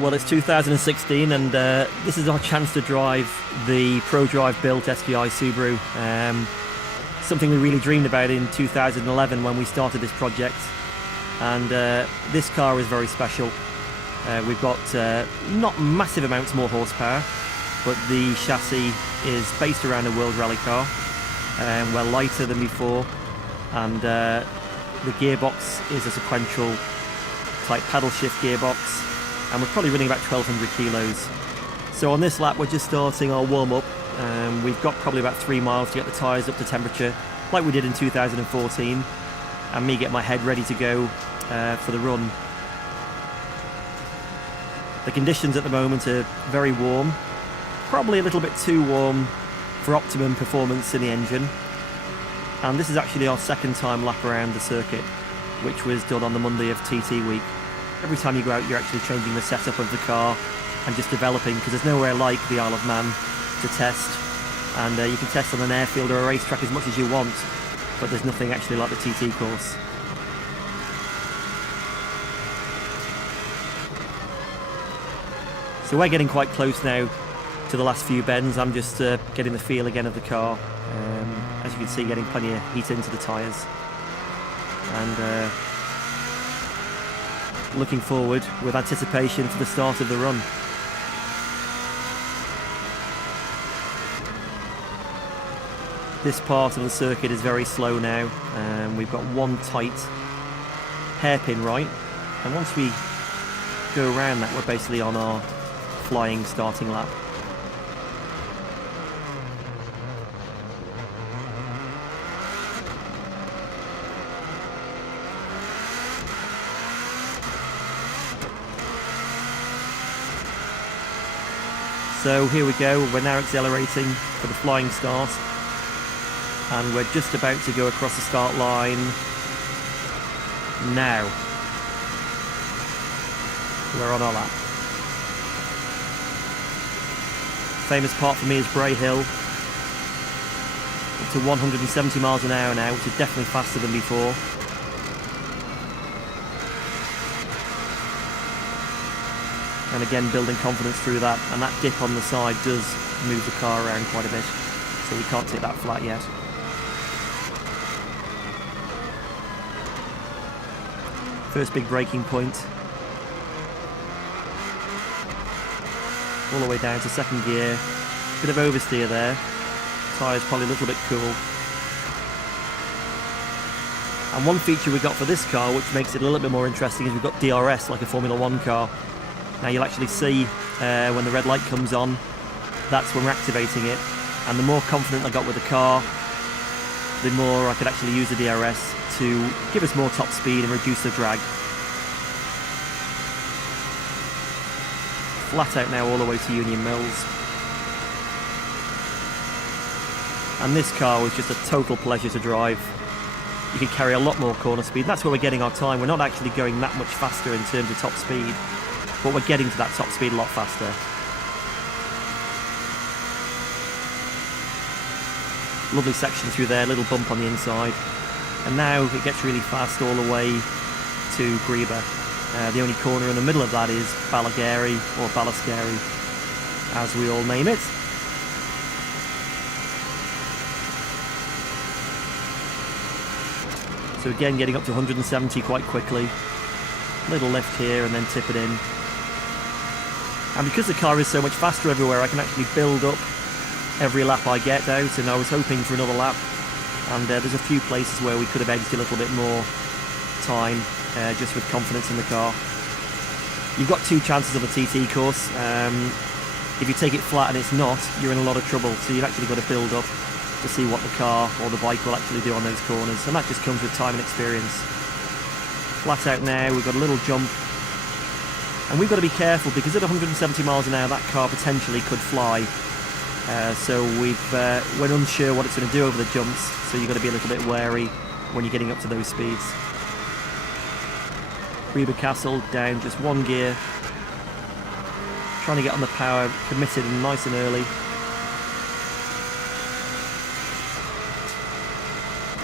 Well, it's 2016 and this is our chance to drive the ProDrive built STI Subaru. Something we really dreamed about in 2011 when we started this project. And this car is very special. We've got not massive amounts more horsepower, but the chassis is based around a World Rally car. We're lighter than before, and the gearbox is a sequential type paddle shift gearbox, and we're probably running about 1,200 kilos. So on this lap we're just starting our warm-up. We've got probably about 3 miles to get the tyres up to temperature, like we did in 2014, and me get my head ready to go for the run. The conditions at the moment are very warm, probably a little bit too warm for optimum performance in the engine. And this is actually our second time lap around the circuit, which was done on the Monday of TT week. Every time you go out, you're actually changing the setup of the car and just developing, because there's nowhere like the Isle of Man to test. And you can test on an airfield or a racetrack as much as you want, but there's nothing actually like the TT course. So we're getting quite close now to the last few bends. I'm just getting the feel again of the car. As you can see, getting plenty of heat into the tyres. And looking forward with anticipation for the start of the run. This part of the circuit is very slow now. We've got one tight hairpin right, and once we go around that, we're basically on our flying starting lap. So here we go, we're now accelerating for the flying start, and we're just about to go across the start line now. We're on our lap. Famous part for me is Bray Hill, up to 170 miles an hour now, which is definitely faster than before. And again, building confidence through that, and that dip on the side does move the car around quite a bit, so we can't take that flat yet. First big braking point. All the way down to second gear. Bit of oversteer there. Tyres probably a little bit cool. And one feature we got for this car, which makes it a little bit more interesting, is we've got DRS like a Formula 1 car. Now you'll actually see when the red light comes on, that's when we're activating it. And the more confident I got with the car, the more I could actually use the DRS to give us more top speed and reduce the drag. Flat out now all the way to Union Mills. And this car was just a total pleasure to drive. You can carry a lot more corner speed. That's where we're getting our time. We're not actually going that much faster in terms of top speed, but we're getting to that top speed a lot faster. Lovely section through there, little bump on the inside. And now it gets really fast all the way to Greba. The only corner in the middle of that is Balagary, or Balascary, as we all name it. So again, getting up to 170 quite quickly. Little lift here and then tip it in. And because the car is so much faster everywhere, I can actually build up every lap I get out, and I was hoping for another lap. And there's a few places where we could have edged a little bit more time, just with confidence in the car. You've got two chances of a TT course. If you take it flat and it's not, you're in a lot of trouble. So you've actually got to build up to see what the car or the bike will actually do on those corners. And that just comes with time and experience. Flat out now, we've got a little jump. And we've got to be careful, because at 170 miles an hour, that car potentially could fly. So we're unsure what it's going to do over the jumps, so you've got to be a little bit wary when you're getting up to those speeds. Greba Castle down just one gear. Trying to get on the power, committed and nice and early.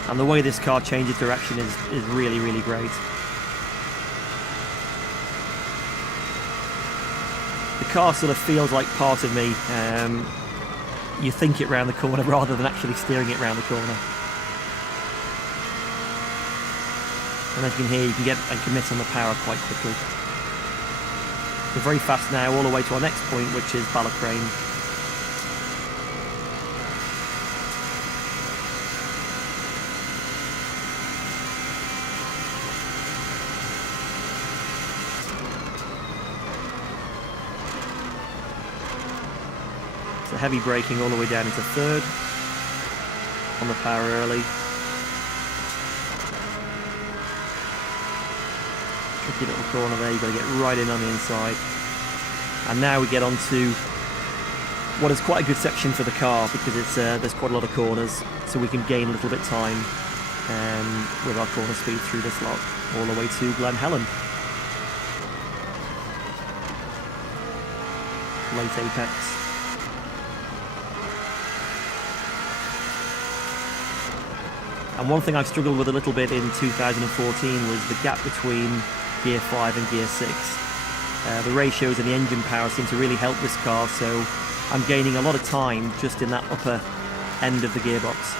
And the way this car changes direction is really, really great. car sort of feels like part of me. You think it round the corner rather than actually steering it round the corner. And as you can hear, you can get and commit on the power quite quickly. We're very fast now, all the way to our next point, which is Ballacrane. So heavy braking all the way down into third. On the power early. Tricky little corner there, you've got to get right in on the inside. And now we get on to what is quite a good section for the car, because it's there's quite a lot of corners, so we can gain a little bit of time with our corner speed through this lot, all the way to Glen Helen. Late apex. And one thing I've struggled with a little bit in 2014 was the gap between Gear 5 and Gear 6. The ratios and the engine power seem to really help this car, so I'm gaining a lot of time just in that upper end of the gearbox.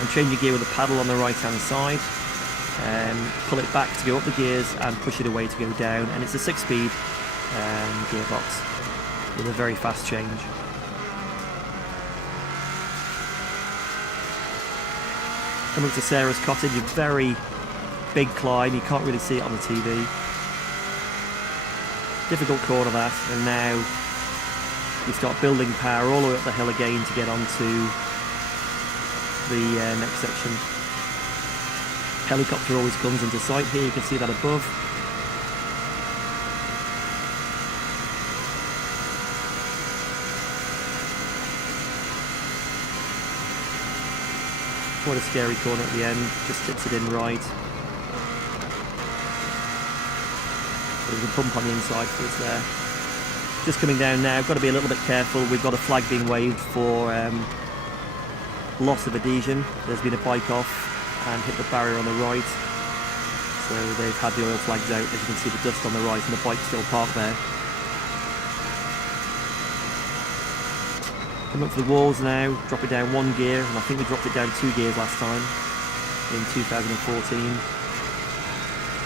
I'm changing gear with the paddle on the right hand side, pull it back to go up the gears and push it away to go down, and it's a 6-speed gearbox with a very fast change. Coming to Sarah's cottage, a very big climb, you can't really see it on the TV. Difficult corner that, and now you start building power all the way up the hill again to get onto the next section. Helicopter always comes into sight here, you can see that above. Quite a scary corner at the end, just tips it in right. There's a pump on the inside for us there. Just coming down now, got to be a little bit careful. We've got a flag being waved for loss of adhesion. There's been a bike off and hit the barrier on the right. So they've had the oil flags out. As you can see, the dust on the right and the bike still parked there. Come up for the walls now, drop it down 1 gear, and I think we dropped it down 2 gears last time in 2014.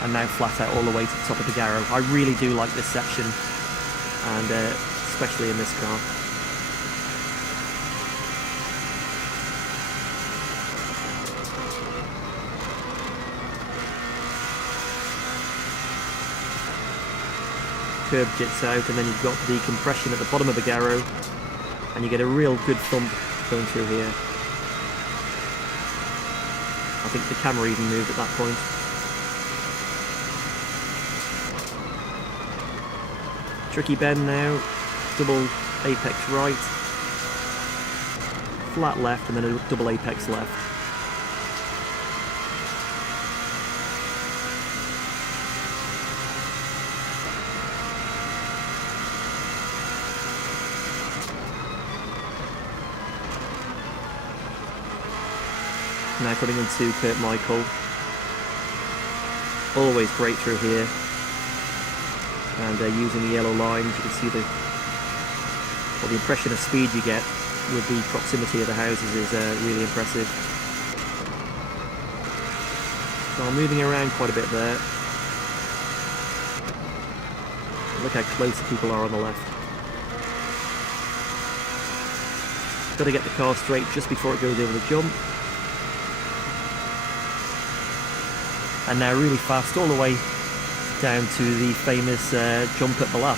And now flat out all the way to the top of the Garrow. I really do like this section, and especially in this car. Curb jits out, and then you've got the compression at the bottom of the Garrow, and you get a real good thump going through here. I think the camera even moved at that point. Tricky bend now, double apex right, flat left, and then a double apex left. Now coming into Kurt Michael. Always great through here. And using the yellow lines, you can see the impression of speed you get with the proximity of the houses is really impressive. So I'm moving around quite a bit there. Look how close the people are on the left. Got to get the car straight just before it goes over the jump. And now really fast all the way down to the famous jump at Ballaugh.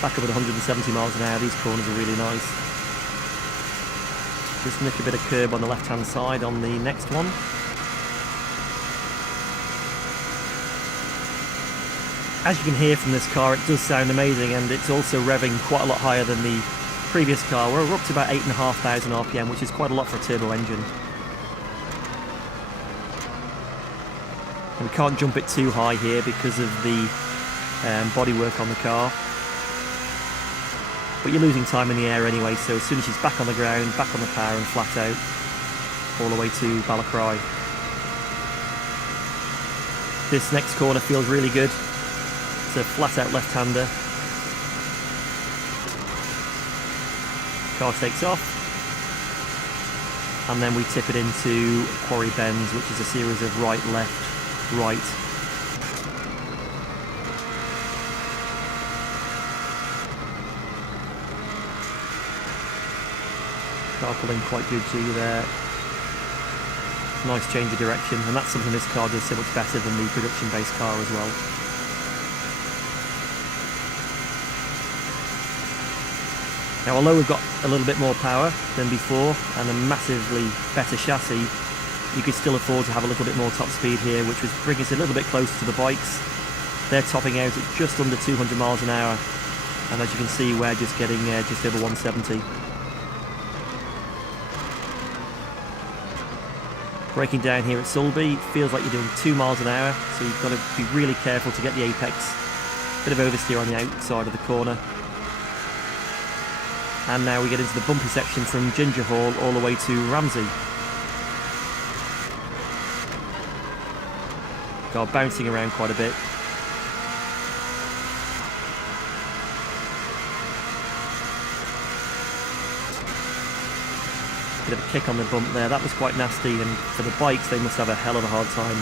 Back up at 170 miles an hour, these corners are really nice. Just nick a bit of curb on the left hand side on the next one. As you can hear from this car, it does sound amazing, and it's also revving quite a lot higher than the previous car. We're up to about 8,500 RPM, which is quite a lot for a turbo engine. And we can't jump it too high here because of the bodywork on the car. but you're losing time in the air anyway, so as soon as she's back on the ground, back on the power and flat out, all the way to Balacry. This next corner feels really good. It's a flat out left-hander. Car takes off, and then we tip it into Quarry Bends, which is a series of right, left, right. Car pulling quite good G there. Nice change of direction, and that's something this car does so much better than the production-based car as well. Now, although we've got a little bit more power than before and a massively better chassis, you could still afford to have a little bit more top speed here, which was bringing us a little bit closer to the bikes. They're topping out at just under 200 miles an hour, and as you can see, we're just getting just over 170. Braking down here at Sulby, feels like you're doing 2 miles an hour, so you've got to be really careful to get the apex. Bit of oversteer on the outside of the corner. And now we get into the bumpy section from Ginger Hall all the way to Ramsey. Car bouncing around quite a bit. Bit of a kick on the bump there, that was quite nasty, and for the bikes they must have a hell of a hard time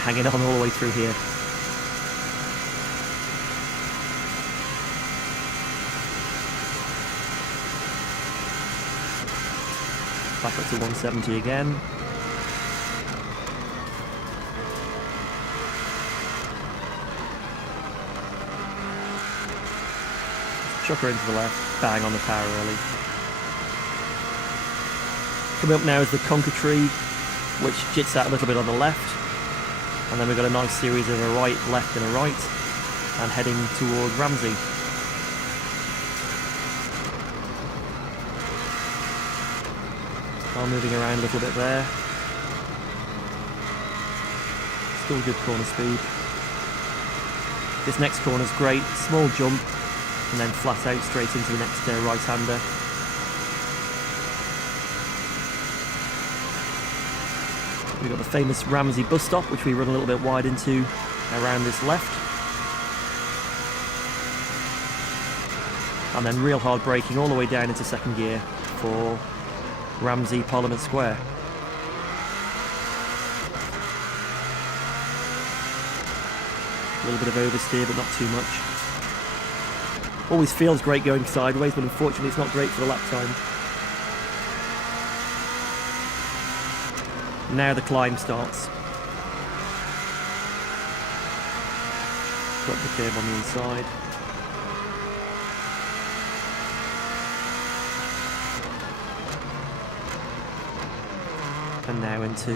hanging on all the way through here. Back up to 170 again. Chuck her into the left, bang on the power early. Coming up now is the Conker Tree, which jits out a little bit on the left, and then we've got a nice series of a right, left and a right, and heading toward Ramsey. Car moving around a little bit there. Still good corner speed. This next corner's great, small jump, and then flat out straight into the next right-hander. We've got the famous Ramsey bus stop, which we run a little bit wide into around this left. And then real hard braking all the way down into second gear for Ramsey Parliament Square. A little bit of oversteer, but not too much. Always feels great going sideways, but unfortunately it's not great for the lap time. Now the climb starts. Got the curve on the inside. And now into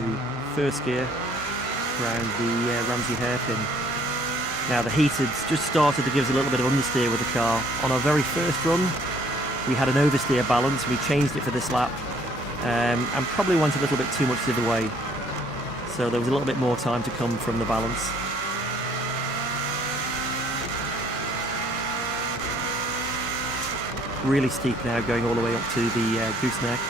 first gear around the Ramsey hairpin. Now the heated's just started to give us a little bit of understeer with the car. On our very first run, we had an oversteer balance. We changed it for this lap. And probably went a little bit too much the other way, so there was a little bit more time to come from the balance. Really steep now, going all the way up to the gooseneck.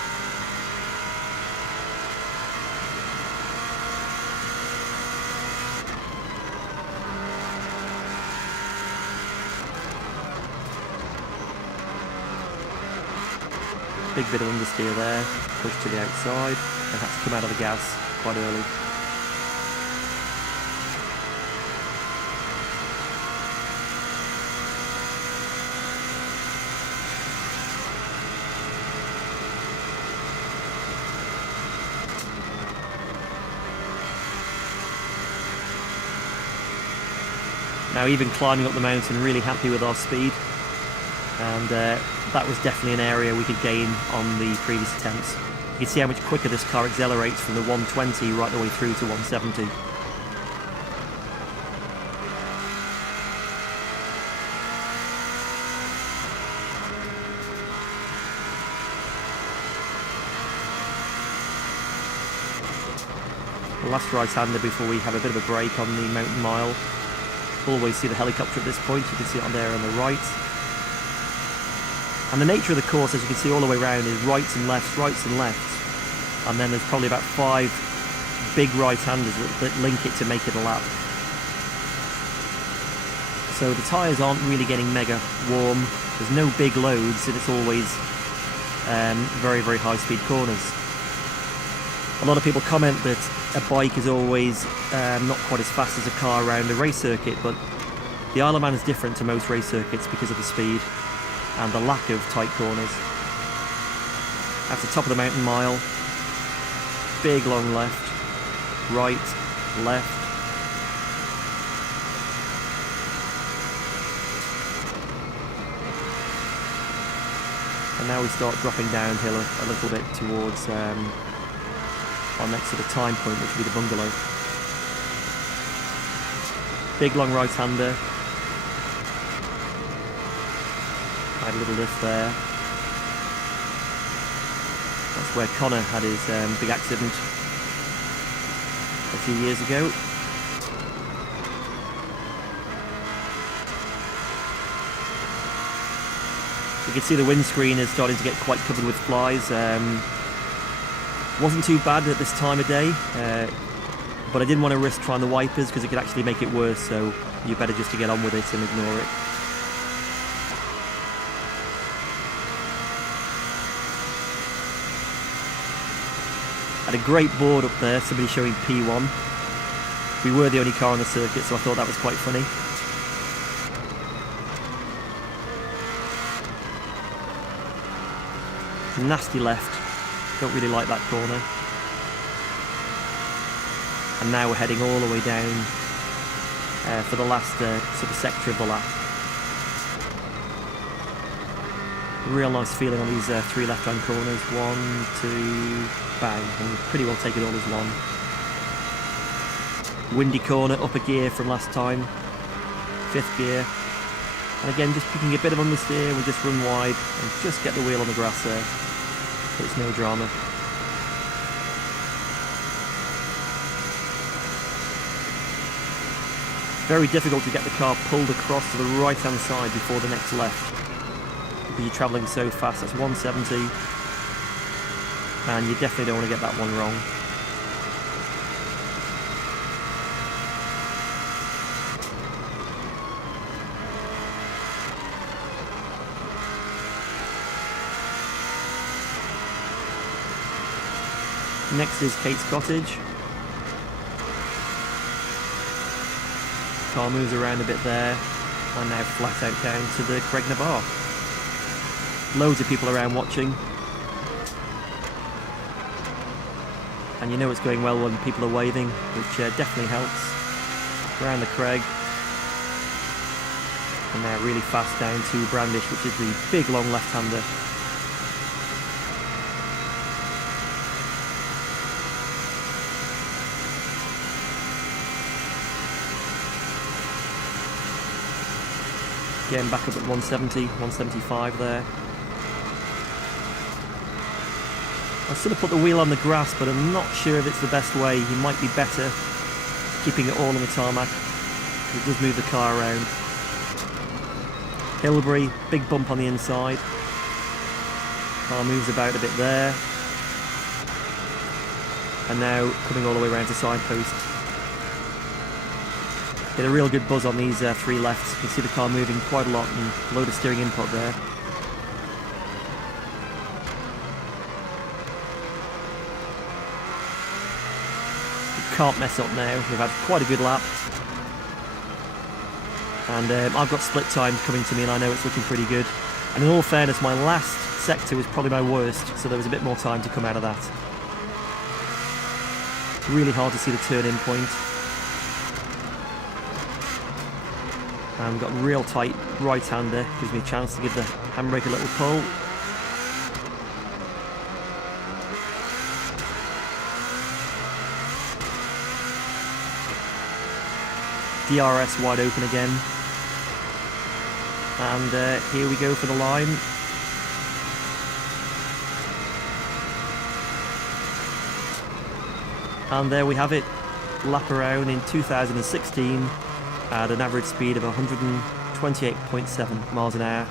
Big bit of understeer there, pushed to the outside, and had to come out of the gas quite early. Now, even climbing up the mountain, really happy with our speed, and that was definitely an area we could gain on the previous attempts. You can see how much quicker this car accelerates from the 120 right the way through to 170. The last right-hander before we have a bit of a break on the mountain mile. Always see the helicopter at this point, you can see it on there on the right. And the nature of the course, as you can see all the way around, is rights and lefts, and then there's probably about 5 big right-handers that link it to make it a lap. So the tyres aren't really getting mega warm, there's no big loads, and it's always very, very high-speed corners. A lot of people comment that a bike is always not quite as fast as a car around a race circuit, but the Isle of Man is different to most race circuits because of the speed and the lack of tight corners. At the top of the mountain mile, big long left, right, left. And now we start dropping downhill a little bit towards our next sort of time point, which will be the bungalow. Big long right-hander. Had a little lift there. That's where Connor had his big accident a few years ago. You can see the windscreen is starting to get quite covered with flies. Wasn't too bad at this time of day, but I didn't want to risk trying the wipers because it could actually make it worse, so you're better just to get on with it and ignore it. Had a great board up there, somebody showing P1. We were the only car on the circuit, so I thought that was quite funny. Nasty left, don't really like that corner. And now we're heading all the way down for the last sort of sector of the lap. Real nice feeling on these 3 left-hand corners. 1, 2, bang, and we pretty well take it all as one. Windy corner, up a gear from last time, 5th gear. And again, just picking a bit of understeer, we just run wide and just get the wheel on the grass there. But it's no drama. Very difficult to get the car pulled across to the right-hand side before the next left, because you're travelling so fast. That's 170, and you definitely don't want to get that one wrong. Next is Kate's Cottage. Car moves around a bit there, and now flat out down to the Cregna Bar. Loads of people around watching, and you know it's going well when people are waving, which definitely helps. Around the Craig, and now really fast down to Brandish, which is the big long left-hander. Getting back up at 170, 175 there. I sort of put the wheel on the grass, but I'm not sure if it's the best way. You might be better keeping it all on the tarmac. It does move the car around. Hilbury, big bump on the inside. Car moves about a bit there. And now coming all the way around to signpost. Get a real good buzz on these 3 lefts. You can see the car moving quite a lot and a load of steering input there. You can't mess up now. We've had quite a good lap. And I've got split times coming to me, and I know it's looking pretty good. And in all fairness, my last sector was probably my worst, so there was a bit more time to come out of that. Really hard to see the turn-in point. And we've got a real tight right-hander, gives me a chance to give the handbrake a little pull. DRS wide open again. And here we go for the line. And there we have it, lap around in 2016 at an average speed of 128.7 miles an hour.